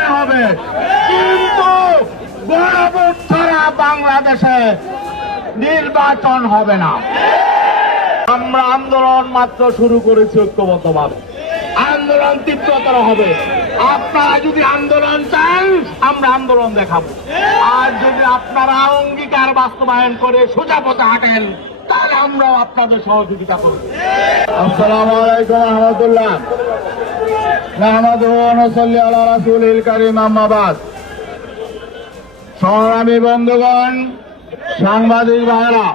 করে হবে কিন্তু গণভোট ছাড়া বাংলাদেশে নির্বাচন হবে না আমরা আন্দোলন মাত্র শুরু করেছি ঐক্যবদ্ধভাবে আন্দোলন তীব্রতর হবে আপনারা যদি আন্দোলন চান আমরা আন্দোলন দেখাবো আর যদি আপনারা অঙ্গীকার বাস্তবায়ন করে সোজা পথে হাঁটেন তাহলে আমরা আপনাদের সহযোগিতা করব আলাইকুম নাহমাদু নসল্লি আলা রাসূলিল কারীম আম্মা সংগ্রামী বন্ধুগণ সাংবাদিক ভাইরা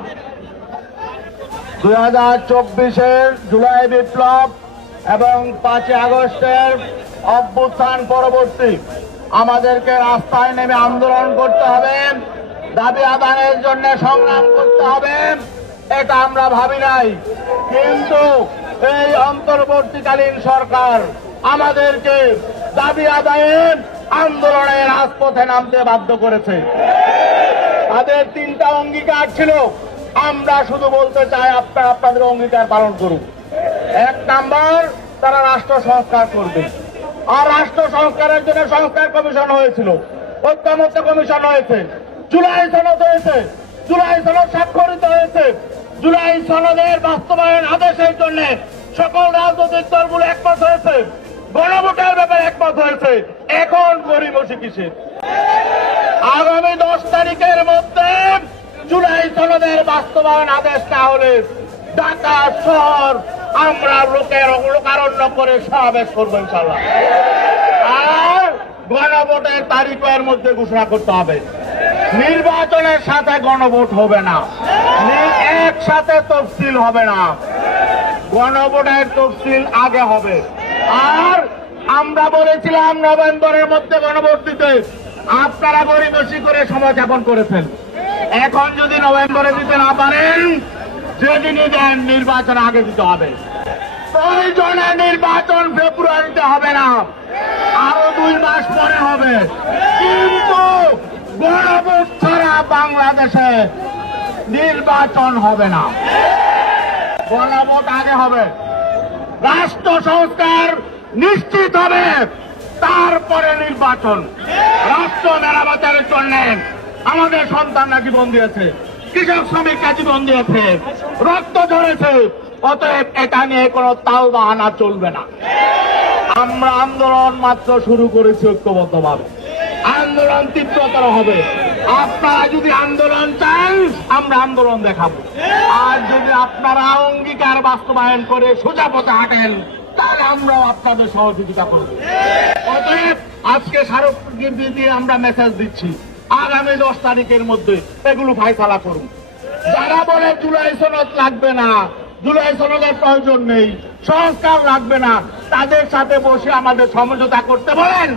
দু হাজার চব্বিশের জুলাই বিপ্লব এবং পাঁচই আগস্টের অভ্যুত্থান পরবর্তী আমাদেরকে রাস্তায় নেমে আন্দোলন করতে হবে দাবি আদানের জন্য সংগ্রাম করতে হবে এটা আমরা ভাবি নাই কিন্তু এই অন্তর্বর্তীকালীন সরকার আমাদেরকে দাবি আদায়ের আন্দোলনে রাজপথে নামতে বাধ্য করেছে তাদের তিনটা অঙ্গীকার ছিল আমরা শুধু বলতে চাই আপনারা আপনাদের অঙ্গীকার পালন করুন এক নাম্বার তারা রাষ্ট্র সংস্কার করবে আর রাষ্ট্র সংস্কারের জন্য সংস্কার কমিশন হয়েছিল ঐক্যমত্য কমিশন হয়েছে জুলাই সনদ হয়েছে জুলাই সনদ স্বাক্ষরিত হয়েছে জুলাই সনদের বাস্তবায়ন আদেশের জন্য সকল রাজনৈতিক দলগুলো একমত হয়েছে গণভোটের ব্যাপারে একমত হয়েছে এখন গরিবসি কিসের আগামী দশ তারিখের মধ্যে জুলাই সনদের বাস্তবায়ন আদেশ না হলে ঢাকা শহর আমরা লোকের লোকারণ্য করে সমাবেশ করবো ইনশাল্লাহ আর গণভোটের তারিখের মধ্যে ঘোষণা করতে হবে নির্বাচনের সাথে গণভোট হবে না একসাথে তফসিল হবে না গণভোটের তফসিল আগে হবে আর আমরা বলেছিলাম নভেম্বরের মধ্যে গণভোট আপনারা গরিবসী করে সময় যাপন করেছেন এখন যদি নভেম্বরে দিতে না পারেন যেদিনই দেন নির্বাচন আগে দিতে হবে প্রয়োজনে নির্বাচন ফেব্রুয়ারিতে হবে না আরো দুই মাস পরে হবে কিন্তু গণভোট ছাড়া বাংলাদেশে নির্বাচন হবে না গণভোট আগে হবে রাষ্ট্র সংস্কার নিশ্চিত হবে তারপরে নির্বাচন রাষ্ট্র মেরামতের জন্য আমাদের সন্তানরা জীবন দিয়েছে কৃষক শ্রমিকরা জীবন দিয়েছে রক্ত ধরেছে অতএব এটা নিয়ে কোনো তাও বাহানা চলবে না আমরা আন্দোলন মাত্র শুরু করেছি ঐক্যবদ্ধভাবে আন্দোলন তীব্রতর হবে আপনারা যদি আন্দোলন চান আমরা আন্দোলন দেখাবো আর যদি আপনারা অঙ্গীকার বাস্তবায়ন করে সোজা পথে হাঁটেন তাহলে আমরাও আপনাদের সহযোগিতা করব অতএব আজকে স্মারকলিপি দিয়ে আমরা মেসেজ দিচ্ছি আগামী দশ তারিখের মধ্যে এগুলো ভাইফালা করুন যারা বলে জুলাই সনদ লাগবে না জুলাই সনদের প্রয়োজন নেই সংস্কার লাগবে না তাদের সাথে বসে আমাদের সমঝোতা করতে বলেন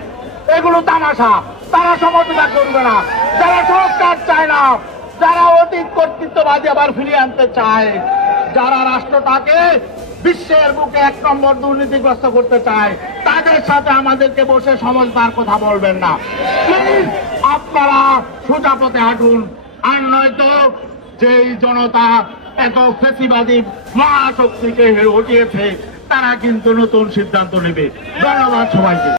এগুলো তামাশা তারা সমঝোতা করবে না যারা সংস্কার চায় না যারা অতীত কর্তৃত্ববাদী আবার ফিরিয়ে আনতে চায় যারা রাষ্ট্রটাকে বিশ্বের বুকে এক নম্বর দুর্নীতিগ্রস্ত করতে চায় তাদের সাথে আমাদেরকে বসে সমঝদার কথা বলবেন না প্লিজ আপনারা সুজাপথে হাঁটুন আর নয়তো যেই জনতা এত ফেসিবাদী মহাশক্তিকে হটিয়েছে তারা কিন্তু নতুন সিদ্ধান্ত নেবে ধন্যবাদ সবাইকে